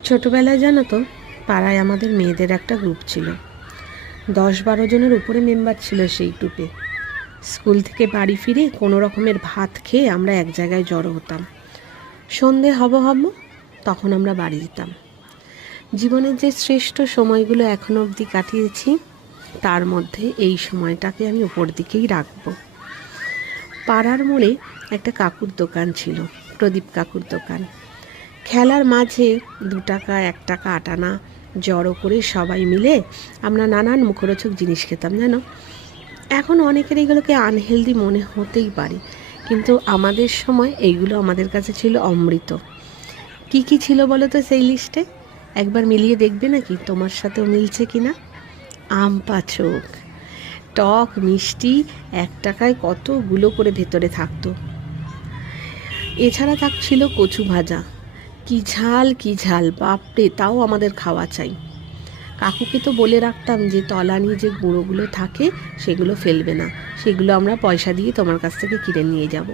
ছোটোবেলায় জানো তো, পাড়ায় আমাদের মেয়েদের একটা গ্রুপ ছিল। 10-12 জনের উপরে মেম্বার ছিল সেই গ্রুপে। স্কুল থেকে বাড়ি ফিরে কোনো রকমের ভাত খেয়ে আমরা এক জায়গায় জড়ো হতাম। সন্ধে হব তখন আমরা বাড়ি যেতাম। জীবনের যে শ্রেষ্ঠ সময়গুলো এখনো অবধি কাটিয়েছি, তার মধ্যে এই সময়টাকে আমি উপর দিকেই রাখবো। পাড়ার মোড়ে একটা কাকুর দোকান ছিল, প্রদীপ কাকুর দোকান। খেলার মাঝে 2 টাকা 1 টাকা 8 আনা জড়ো করে সবাই মিলে আমরা নানান মুখরোচক জিনিস খেতাম জানো। এখন অনেকের এইগুলোকে আনহেলদি মনে হতেই পারে, কিন্তু আমাদের সময় এইগুলো আমাদের কাছে ছিল অমৃত। কি কি ছিল বলো তো সেই লিস্টে? একবার মিলিয়ে দেখবে নাকি তোমার সাথেও মিলছে কিনা। আম পাচক, টক মিষ্টি 1 টাকায় কতগুলো করে ভেতরে থাকতো। এছাড়া থাকছিল কচু ভাজা, কি ঝাল বাপরে, তাও আমাদের খাওয়া চাই। কাকুকে তো বলে রাখতাম যে তলানি যে গুঁড়োগুলো থাকে সেগুলো ফেলবে না, সেগুলো আমরা পয়সা দিয়ে তোমার কাছ থেকে কিনে নিয়ে যাব।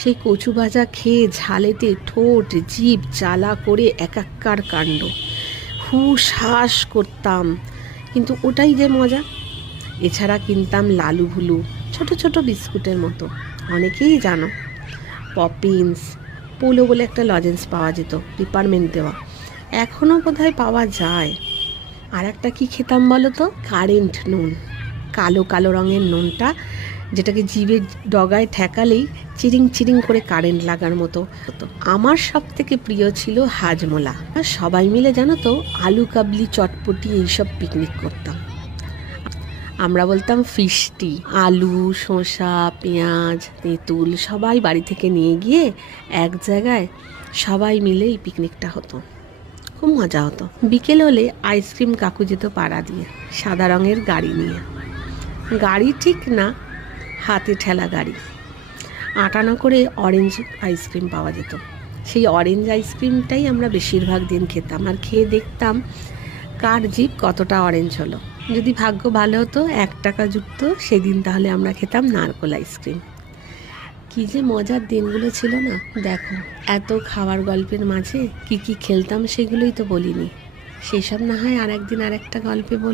সেই কচু ভাজা খেয়ে ঝালেতে ঠোঁট জিভ জ্বালা করে একাকার কাণ্ড, হুশ হাস করতাম, কিন্তু ওটাই যে মজা। এছাড়া কিনতাম লালু ভুলু, ছোট ছোট বিস্কুটের মতো, অনেকেই জানো। পপিন্স, পোলো বলে একটা লজেন্স পাওয়া যেত, পিপারমেন্ট দেওয়া, এখনও বোধহয় পাওয়া যায়। আর একটা কী খেতাম বলো তো? কারেন্ট নুন, কালো কালো রঙের নুনটা, যেটাকে জিভে ডগায় ঠেকালেই চিরিং চিরিং করে কারেন্ট লাগার মতো হতো। আমার সব থেকে প্রিয় ছিল হাজমোলা। আর সবাই মিলে জানো তো আলু কাবলি চটপটি এইসব পিকনিক করতাম। আমরা বলতাম ফিস্টি। আলু, শসা, পেঁয়াজ, তেঁতুল সবাই বাড়ি থেকে নিয়ে গিয়ে এক জায়গায় সবাই মিলে এই পিকনিকটা হতো। খুব মজা হতো। বিকেল হলে আইসক্রিম কাকু যেত পাড়া দিয়ে, সাদা রঙের গাড়ি নিয়ে। গাড়ি ঠিক না, হাতে ঠেলা গাড়ি। 8 আনা করে অরেঞ্জ আইসক্রিম পাওয়া যেত। সেই অরেঞ্জ আইসক্রিমটাই আমরা বেশিরভাগ দিন খেতাম, আর খেয়ে দেখতাম কার জিভ কতটা অরেঞ্জ হলো। যদি ভাগ্য ভালো হতো 1 টাকা জুটতো সেদিন, তাহলে আমরা খেতাম নারকোল আইসক্রিম। কি যে মজার দিনগুলো ছিল না। দেখো, এত খাওয়ার গল্পের মাঝে কি কি খেলতাম সেগুলোই তো বলিনি। সেই সব না হয় আর একদিন আর একটা গল্পে বলবো।